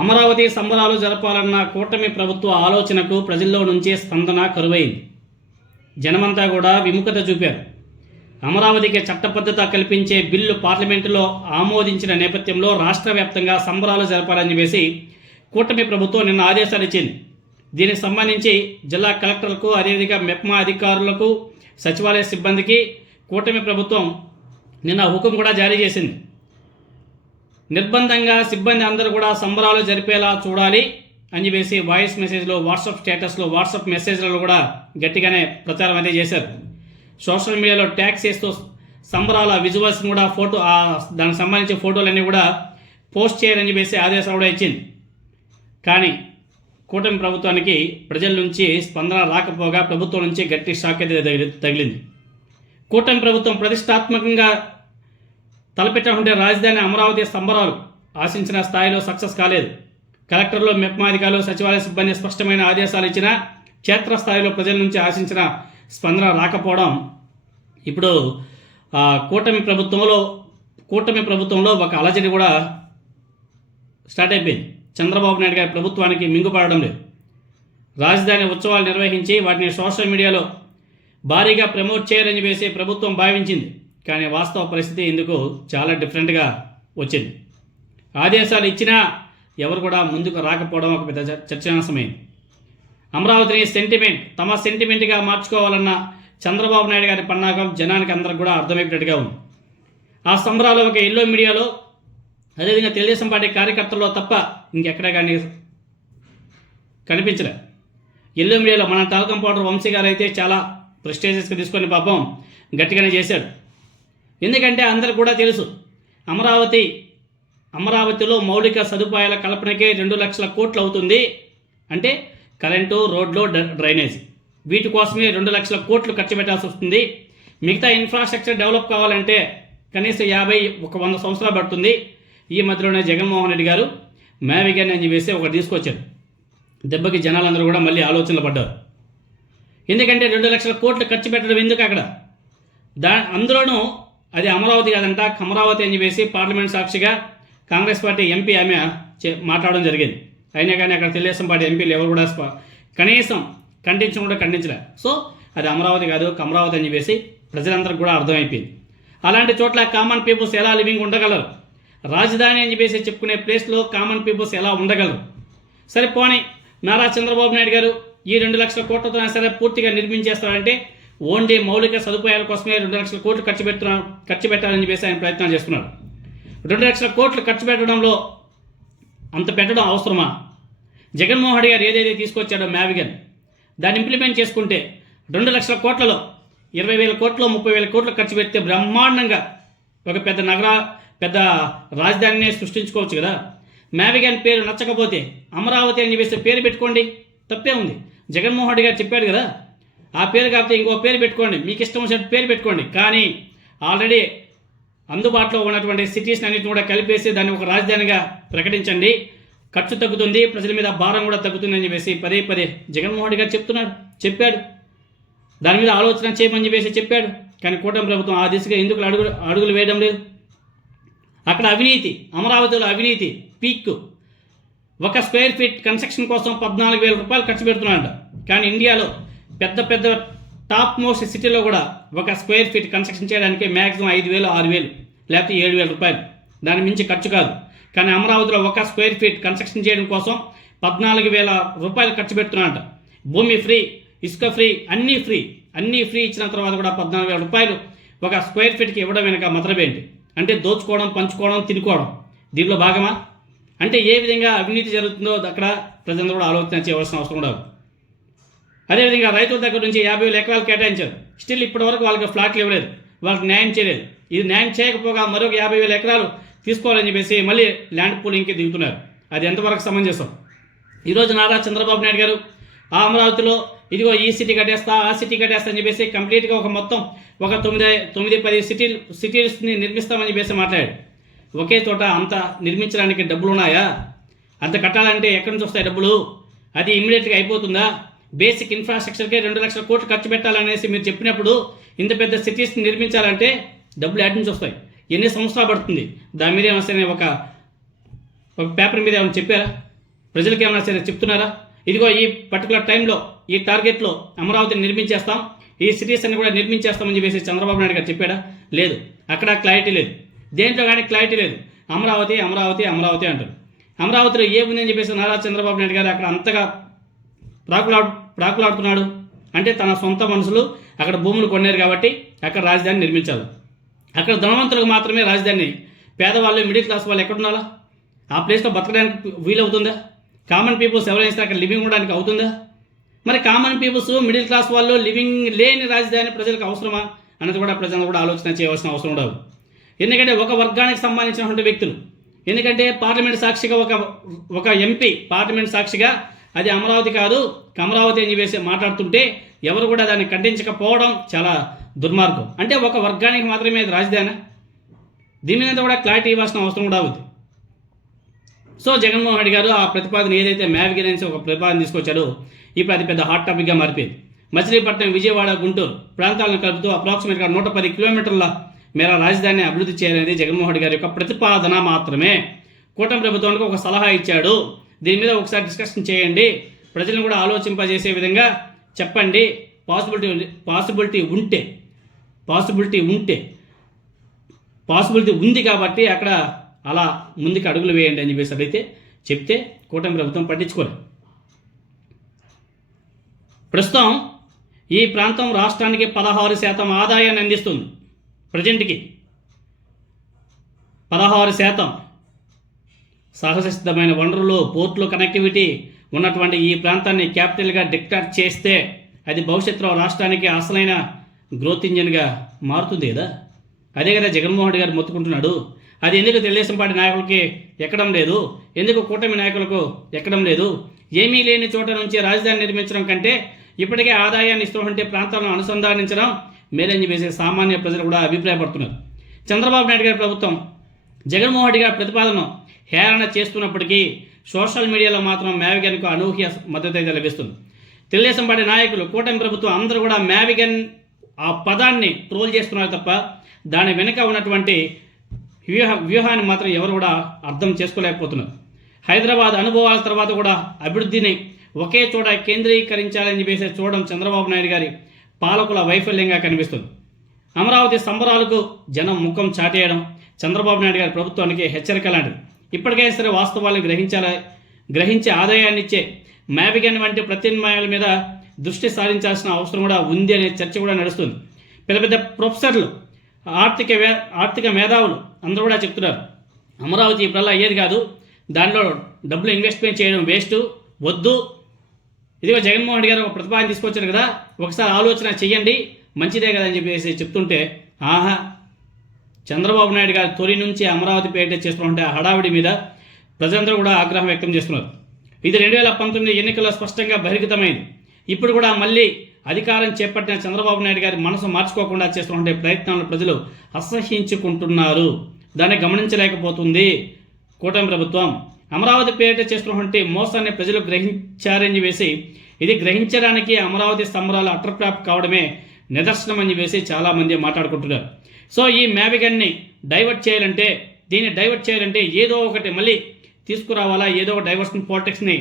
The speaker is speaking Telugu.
అమరావతి సంబరాలు జరపాలన్న కూటమి ప్రభుత్వ ఆలోచనకు ప్రజల్లో నుంచే స్పందన కరువైంది. జనమంతా కూడా విముఖత చూపారు. అమరావతికి చట్టబద్ధత కల్పించే బిల్లు పార్లమెంటులో ఆమోదించిన నేపథ్యంలో రాష్ట్ర వ్యాప్తంగా సంబరాలు జరపాలని చెప్పేసి కూటమి ప్రభుత్వం నిన్న ఆదేశాలు ఇచ్చింది. దీనికి సంబంధించి జిల్లా కలెక్టర్లకు, అదేవిధంగా మెప్మా అధికారులకు, సచివాలయ సిబ్బందికి కూటమి ప్రభుత్వం నిన్న హుకుం కూడా జారీ చేసింది. నిర్బంధంగా సిబ్బంది అందరూ కూడా సంబరాలు జరిపేలా చూడాలి అని చెప్పేసి వాయిస్ మెసేజ్లో, వాట్సాప్ స్టేటస్లో, వాట్సాప్ మెసేజ్లలో కూడా గట్టిగానే ప్రచారం అయితే చేశారు. సోషల్ మీడియాలో ట్యాగ్ చేస్తూ సంబరాల విజువల్స్ని కూడా దానికి సంబంధించిన ఫోటోలన్నీ కూడా పోస్ట్ చేయాలని చెప్పేసి ఆదేశాలు కూడా ఇచ్చింది. కానీ కూటమి ప్రభుత్వానికి ప్రజల నుంచి స్పందన రాకపోగా ప్రభుత్వం నుంచి గట్టి షాక్ అయితే తగిలింది. కూటమి ప్రభుత్వం ప్రతిష్టాత్మకంగా తలపెట్టినటువంటి రాజధాని అమరావతి సంబరాలు ఆశించిన స్థాయిలో సక్సెస్ కాలేదు. కలెక్టర్లు, మెప్మా అధికారులు, సచివాలయ సిబ్బంది స్పష్టమైన ఆదేశాలు ఇచ్చినా క్షేత్రస్థాయిలో ప్రజల నుంచి ఆశించిన స్పందన రాకపోవడం ఇప్పుడు కూటమి ప్రభుత్వంలో ఒక అలజడి కూడా స్టార్ట్ అయిపోయింది. చంద్రబాబు నాయుడు గారి ప్రభుత్వానికి మింగుపడడం లేదు. రాజధాని ఉత్సవాలు నిర్వహించి వాటిని సోషల్ మీడియాలో భారీగా ప్రమోట్ చేయాలని చెప్పేసి ప్రభుత్వం భావించింది. కానీ వాస్తవ పరిస్థితి ఇందుకు చాలా డిఫరెంట్గా వచ్చింది. ఆదేశాలు ఇచ్చినా ఎవరు కూడా ముందుకు రాకపోవడం ఒక పెద్ద చర్చనీయాంశమైంది. అమరావతిని తమ సెంటిమెంట్గా మార్చుకోవాలన్న చంద్రబాబు నాయుడు గారి పన్నాగం జనానికి అందరికి కూడా అర్థమైపోయేట్టుగా ఉంది. ఆ సంబరాలు ఒక ఎల్లో మీడియాలో, అదేవిధంగా తెలుగుదేశం పార్టీ కార్యకర్తల్లో తప్ప ఇంకెక్కడ కానీ కనిపించలే. ఎల్లో మీడియాలో మన టాల్కం పౌడర్ వంశీ గారు అయితే చాలా ప్రెస్టేజియస్గా తీసుకొని పాపం గట్టిగానే చేశాడు. ఎందుకంటే అందరికి కూడా తెలుసు, అమరావతిలో మౌలిక సదుపాయాల కల్పనకే 2 లక్షల కోట్లు అవుతుంది. అంటే కరెంటు, రోడ్లు, డ్రైనేజ్, వీటి కోసమే 2 లక్షల కోట్లు ఖర్చు పెట్టాల్సి వస్తుంది. మిగతా ఇన్ఫ్రాస్ట్రక్చర్ డెవలప్ కావాలంటే కనీసం 100 సంవత్సరాలు పడుతుంది. ఈ మధ్యలోనే జగన్మోహన్ రెడ్డి గారు మేవిగాన్ని అని చెప్పేసి ఒకటి తీసుకొచ్చారు. దెబ్బకి జనాలందరూ కూడా మళ్ళీ ఆలోచనలు పడ్డారు. ఎందుకంటే 2 లక్షల కోట్లు ఖర్చు పెట్టడం ఎందుకు అక్కడ? అందులోనూ అది అమరావతి కాదంట, కమరావతి అని చెప్పేసి పార్లమెంట్ సాక్షిగా కాంగ్రెస్ పార్టీ ఎంపీ ఆమె మాట్లాడడం జరిగింది. అయినా కానీ అక్కడ తెలుగుదేశం పార్టీ ఎంపీలు ఎవరు కూడా కనీసం ఖండించలే. సో అది అమరావతి కాదు, కమరావతి అని చెప్పేసి ప్రజలందరికీ కూడా అర్థమైపోయింది. అలాంటి చోట్ల కామన్ పీపుల్స్ ఎలా లివింగ్ ఉండగలరు? రాజధాని అని చెప్పేసి చెప్పుకునే ప్లేస్లో కామన్ పీపుల్స్ ఎలా ఉండగలరు? సరే పోనీ, నారా చంద్రబాబు నాయుడు గారు ఈ 2 లక్షల కోట్లతో సరే పూర్తిగా నిర్మించేస్తారంటే ఓన్లీ మౌలిక సదుపాయాల కోసమే 2 లక్షల కోట్లు ఖర్చు పెట్టాలని చెప్పేసి ఆయన ప్రయత్నాలు చేస్తున్నారు. 2 లక్షల కోట్లు ఖర్చు పెట్టడంలో అంత పెట్టడం అవసరమా? జగన్మోహన్ రెడ్డి గారు ఏదైతే తీసుకొచ్చాడో మ్యావిగన్, దాన్ని ఇంప్లిమెంట్ చేసుకుంటే 2 లక్షల కోట్లలో 20,000 కోట్లు, 30,000 కోట్లు ఖర్చు పెడితే బ్రహ్మాండంగా ఒక పెద్ద రాజధానినే సృష్టించుకోవచ్చు కదా. మ్యావిగన్ పేరు నచ్చకపోతే అమరావతి అని చెప్పేసి పేరు పెట్టుకోండి, తప్పే ఉంది. జగన్మోహన్ రెడ్డి గారు చెప్పాడు కదా, ఆ పేరు కాకపోతే ఇంకో పేరు పెట్టుకోండి, మీకు ఇష్టం వచ్చినట్టు పేరు పెట్టుకోండి. కానీ ఆల్రెడీ అందుబాటులో ఉన్నటువంటి సిటీస్ని అన్నింటిని కూడా కలిపేసి దాన్ని ఒక రాజధానిగా ప్రకటించండి, ఖర్చు తగ్గుతుంది, ప్రజల మీద భారం కూడా తగ్గుతుంది అని చెప్పేసి పదే జగన్మోహన్ రెడ్డి గారు చెప్పాడు. దాని మీద ఆలోచన చేయమని చెప్పేసి చెప్పాడు. కానీ కూటమి ప్రభుత్వం ఆ దిశగా ఎందుకు అడుగులు వేయడం లేదు? అక్కడ అమరావతిలో అవినీతి పీక్. 1 స్క్వేర్ ఫీట్ కన్స్ట్రక్షన్ కోసం 14,000 రూపాయలు ఖర్చు పెడుతున్నాడు. కానీ ఇండియాలో పెద్ద టాప్ మోస్ట్ సిటీలో కూడా 1 స్క్వేర్ ఫీట్ కన్స్ట్రక్షన్ చేయడానికి మ్యాక్సిమం 5,000, 6,000 లేకపోతే 7,000 రూపాయలు, దాని మించి ఖర్చు కాదు. కానీ అమరావతిలో 1 స్క్వేర్ ఫీట్ కన్స్ట్రక్షన్ చేయడం కోసం 14,000 రూపాయలు ఖర్చు పెడుతున్నాడు. భూమి ఫ్రీ, ఇసుక ఫ్రీ, అన్నీ ఫ్రీ ఇచ్చిన తర్వాత కూడా 14,000 రూపాయలు 1 స్క్వేర్ ఫీట్కి ఇవ్వడం వెనక మతలబేంటి? అంటే దోచుకోవడం, పంచుకోవడం, తినుకోవడం దీనిలో భాగమా? అంటే ఏ విధంగా అవినీతి జరుగుతుందో అక్కడ ప్రజలందరూ కూడా ఆలోచన చేయవలసిన అవసరం ఉండదు. అదేవిధంగా రైతుల దగ్గర నుంచి 50,000 ఎకరాలు కేటాయించారు. స్టిల్ ఇప్పటివరకు వాళ్ళకి ఫ్లాట్లు ఇవ్వలేదు, వాళ్ళకి న్యాయం చేయలేదు. ఇది న్యాయం చేయకపోగా మరొక 50,000 ఎకరాలు తీసుకోవాలని చెప్పేసి మళ్ళీ ల్యాండ్ పూలింగ్కి దిగుతున్నారు. అది ఎంతవరకు సమంజసం? ఈరోజు నారా చంద్రబాబు నాయుడు గారు ఆ అమరావతిలో ఇదిగో ఈ సిటీ కట్టేస్తా, ఆ సిటీ కట్టేస్తా అని చెప్పేసి కంప్లీట్గా మొత్తం 9-10 సిటీస్ని నిర్మిస్తామని చెప్పేసి మాట్లాడాడు. ఒకే చోట అంత నిర్మించడానికి డబ్బులు ఉన్నాయా? అంత కట్టాలంటే ఎక్కడి నుంచి వస్తాయి డబ్బులు? అది ఇమ్మీడియట్గా అయిపోతుందా? బేసిక్ ఇన్ఫ్రాస్ట్రక్చర్కే 2 లక్షల కోట్లు ఖర్చు పెట్టాలనేసి మీరు చెప్పినప్పుడు ఇంత పెద్ద సిటీస్ని నిర్మించాలంటే డబ్బులు ఎక్కడి నుంచి వస్తాయి? ఎన్ని సంవత్సరాలు పడుతుంది? దాని మీద ఏమొస్తేనే ఒక ఒక పేపర్ మీద ఏమైనా చెప్పారా? ప్రజలకు ఏమైనా సరే చెప్తున్నారా? ఇదిగో ఈ పర్టికులర్ టైంలో ఈ టార్గెట్లో అమరావతిని నిర్మించేస్తాం, ఈ సిటీస్ అన్ని కూడా నిర్మించేస్తామని చెప్పేసి చంద్రబాబు నాయుడు గారు చెప్పాడా? లేదు. అక్కడ క్లారిటీ లేదు, దేంట్లో కానీ క్లారిటీ లేదు. అమరావతి అమరావతి అమరావతి అంటారు. అమరావతిలో ఏముందని చెప్పేసి నారా చంద్రబాబు నాయుడు గారు అక్కడ అంతగా ప్రాకులాడుతున్నాడు అంటే తన సొంత మనుషులు అక్కడ భూములు కొన్నారు కాబట్టి అక్కడ రాజధాని నిర్మించాలి. అక్కడ ధనవంతులకు మాత్రమే రాజధాని, పేదవాళ్ళు మిడిల్ క్లాస్ వాళ్ళు ఎక్కడున్నారా? ఆ ప్లేస్లో బతకడానికి వీలవుతుందా? కామన్ పీపుల్స్ ఎవరైనా అక్కడ లివింగ్ ఉండడానికి అవుతుందా? మరి కామన్ పీపుల్స్ మిడిల్ క్లాస్ వాళ్ళు లివింగ్ లేని రాజధాని ప్రజలకు అవసరమా అన్నది కూడా ప్రజలు కూడా ఆలోచన చేయవలసిన అవసరం ఉండదు. ఎందుకంటే ఒక వర్గానికి సంబంధించినటువంటి వ్యక్తులు, ఎందుకంటే పార్లమెంట్ సాక్షిగా ఒక ఎంపీ పార్లమెంట్ సాక్షిగా అది అమరావతి కాదు కమరావతి అని చెప్పేసి మాట్లాడుతుంటే ఎవరు కూడా దాన్ని ఖండించకపోవడం చాలా దుర్మార్గం. అంటే ఒక వర్గానికి మాత్రమే అది రాజధాని, దీని మీద కూడా క్లారిటీ ఇవ్వాల్సిన అవసరం కూడా అవుతుంది. సో జగన్మోహన్ రెడ్డి గారు ఆ ప్రతిపాదన ఏదైతే మ్యావిగన్ అనేసి ఒక ప్రతిపాదన తీసుకొచ్చాడో ఇప్పుడు అది పెద్ద హాట్ టాపిక్గా మారిపోయింది. మచిలీపట్నం, విజయవాడ, గుంటూరు ప్రాంతాలను కలుపుతూ అప్రాక్సిమేట్గా 110 కిలోమీటర్ల మేర రాజధానిని అభివృద్ధి చేయాలనేది జగన్మోహన్ రెడ్డి గారి యొక్క ప్రతిపాదన మాత్రమే. కూటమి ప్రభుత్వానికి ఒక సలహా ఇచ్చాడు, దీని మీద ఒకసారి డిస్కషన్ చేయండి, ప్రజలను కూడా ఆలోచింపజేసే విధంగా చెప్పండి, పాసిబిలిటీ ఉంది కాబట్టి అక్కడ అలా ముందుకు అడుగులు వేయండి అని చెప్పేసి అడిగితే చెప్తే కూటమి ప్రభుత్వం పట్టించుకోలేదు. ప్రస్తుతం ఈ ప్రాంతం రాష్ట్రానికి 16% ఆదాయాన్ని అందిస్తుంది. ప్రజెంట్కి 16% సహజ సిద్ధమైన వనరులు, పోర్టులు, కనెక్టివిటీ ఉన్నటువంటి ఈ ప్రాంతాన్ని క్యాపిటల్గా డిక్లేర్ చేస్తే అది భవిష్యత్తులో రాష్ట్రానికి అసలైన గ్రోత్ ఇంజిన్గా మారుతుంది కదా. అదే కదా జగన్మోహన్ రెడ్డి గారు మొత్తుకుంటున్నాడు. అది ఎందుకు తెలుగుదేశం పార్టీ నాయకులకి ఎక్కడం లేదు, ఎందుకు కూటమి నాయకులకు ఎక్కడం లేదు? ఏమీ లేని చోట నుంచి రాజధాని నిర్మించడం కంటే ఇప్పటికే ఆదాయాన్ని ఇస్తున్నటువంటి ప్రాంతాలను అనుసంధానించడం మేలని చెప్పేసి సామాన్య ప్రజలు కూడా అభిప్రాయపడుతున్నారు. చంద్రబాబు నాయుడు గారి ప్రభుత్వం జగన్మోహన్ రెడ్డి గారి ప్రతిపాదనను హేళన చేస్తున్నప్పటికీ సోషల్ మీడియాలో మాత్రం మ్యావిగన్కు అనూహ్య మద్దతు అయితే లభిస్తుంది. తెలుగుదేశం పార్టీ నాయకులు, కూటమి ప్రభుత్వం అందరూ కూడా మ్యావిగన్ ఆ పదాన్ని ట్రోల్ చేస్తున్నారు తప్ప దాని వెనుక ఉన్నటువంటి వ్యూహాన్ని మాత్రం ఎవరు కూడా అర్థం చేసుకోలేకపోతున్నారు. హైదరాబాద్ అనుభవాల తర్వాత కూడా అభివృద్ధిని ఒకే చోట కేంద్రీకరించాలని చెప్పేసి చూడడం చంద్రబాబు నాయుడు గారి పాలకుల వైఫల్యంగా కనిపిస్తుంది. అమరావతి సంబరాలకు జనం ముఖం చాటేయడం చంద్రబాబు నాయుడు గారి ప్రభుత్వానికి హెచ్చరిక లాంటిది. ఇప్పటికైనా సరే వాస్తవాలను గ్రహించి ఆదాయాన్ని ఇచ్చే మ్యావిగన్ వంటి ప్రత్యామ్నాయాల మీద దృష్టి సారించాల్సిన అవసరం కూడా ఉంది అనే చర్చ కూడా నడుస్తుంది. పెద్ద పెద్ద ప్రొఫెసర్లు, ఆర్థిక మేధావులు అందరూ కూడా చెప్తున్నారు అమరావతి ఇప్పుడల్లా అయ్యేది కాదు, దానిలో డబ్బులు ఇన్వెస్ట్మెంట్ చేయడం వేస్ట్, వద్దు. ఇదిగో జగన్మోహన్ రెడ్డి గారు ఒక ప్రతిపాదన తీసుకొచ్చారు కదా, ఒకసారి ఆలోచన చెయ్యండి, మంచిదే కదా అని చెప్పేసి చెప్తుంటే ఆహా, చంద్రబాబు నాయుడు గారు తొలి నుంచి అమరావతి పేట చేస్తున్నటువంటి హడావిడి మీద ప్రజలందరూ కూడా ఆగ్రహం వ్యక్తం చేస్తున్నారు. ఇది 2019 ఎన్నికల్లో స్పష్టంగా బహిర్గతమైంది. ఇప్పుడు కూడా మళ్ళీ అధికారం చేపట్టిన చంద్రబాబు నాయుడు గారి మనసు మార్చుకోకుండా చేస్తున్నటువంటి ప్రయత్నాలను ప్రజలు అసహ్యించుకుంటున్నారు. దాన్ని గమనించలేకపోతుంది కూటమి ప్రభుత్వం. అమరావతి పేరిట చేస్తున్నటువంటి మోసాన్ని ప్రజలు గ్రహించారని వేసి ఇది గ్రహించడానికి అమరావతి సంబరాలు అట్రప్రాప్ కావడమే నిదర్శనం అని వేసి చాలామంది మాట్లాడుకుంటున్నారు. సో ఈ మ్యావిగన్ని దీన్ని డైవర్ట్ చేయాలంటే ఏదో ఒకటి మళ్ళీ తీసుకురావాలా, ఏదో ఒక డైవర్షన్ పాలిటిక్స్ని